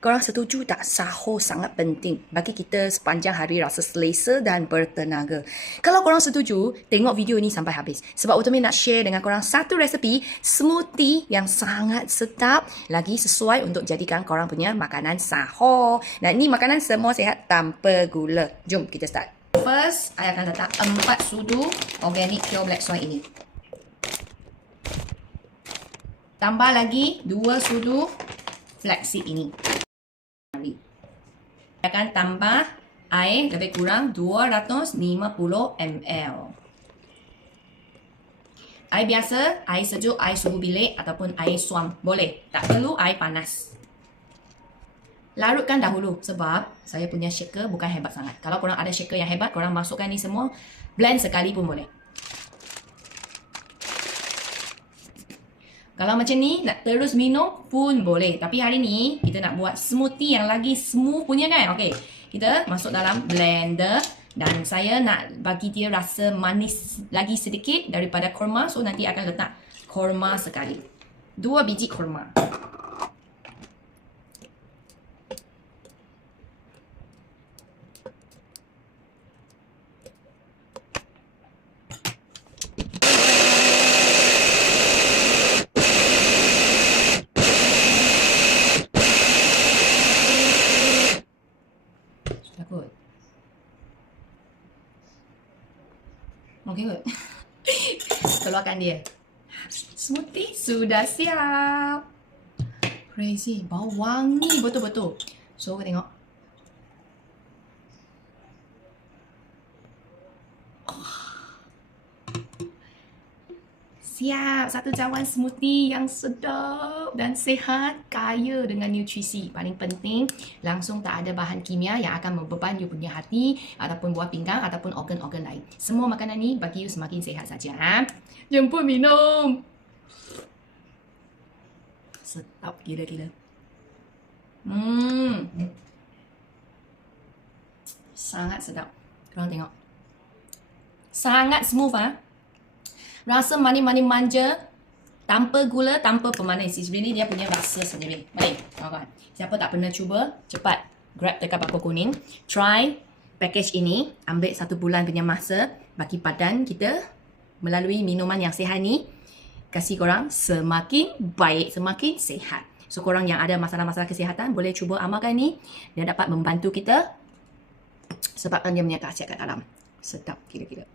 Korang setuju tak sahur sangat penting bagi kita sepanjang hari rasa selesa dan bertenaga? Kalau korang setuju, tengok video ini sampai habis. Sebab Utami nak share dengan korang satu resepi smoothie yang sangat sedap lagi sesuai untuk jadikan korang punya makanan sahur. Dan ini makanan semua sihat tanpa gula. Jom kita start. First, saya akan letak 4 sudu organic pure black soy ini. Tambah lagi 2 sudu flaxseed ini. Akan tambah air lebih kurang 250 ml. Air biasa, air sejuk, air suhu bilik ataupun air suam. Boleh, tak perlu air panas. Larutkan dahulu sebab saya punya shaker bukan hebat sangat. Kalau korang ada shaker yang hebat, korang masukkan ni semua, blend sekali pun boleh. Kalau macam ni, nak terus minum pun boleh. Tapi hari ni, kita nak buat smoothie yang lagi smooth punya kan? Okey, kita masuk dalam blender. Dan saya nak bagi dia rasa manis lagi sedikit daripada kurma. So, nanti akan letak kurma sekali. 2 biji kurma. Takut. Okey kot. Keluarkan dia. Smoothie sudah siap. Crazy. Bau wangi betul-betul. So, kita tengok. Siap, satu cawan smoothie yang sedap dan sihat, kaya dengan nutrisi. Paling penting, langsung tak ada bahan kimia yang akan membeban you punya hati ataupun buah pinggang ataupun organ-organ lain. Semua makanan ni bagi you semakin sihat saja. Jemput minum. Sedap gila-gila. Sangat sedap. Korang tengok. Sangat smooth Rasa manis-manis manja, tanpa gula, tanpa pemanis. Sebenarnya dia punya rasa sendiri. Baik, kawan-kawan. Siapa tak pernah cuba, cepat grab dekat bakul kuning. Try package ini. Ambil 1 bulan punya masa bagi badan kita melalui minuman yang sihat ni. Kasih korang semakin baik, semakin sihat. So, korang yang ada masalah-masalah kesihatan, boleh cuba amalkan ni. Dia dapat membantu kita sebabkan dia punya khasiat kat dalam. Sedap gila-gila.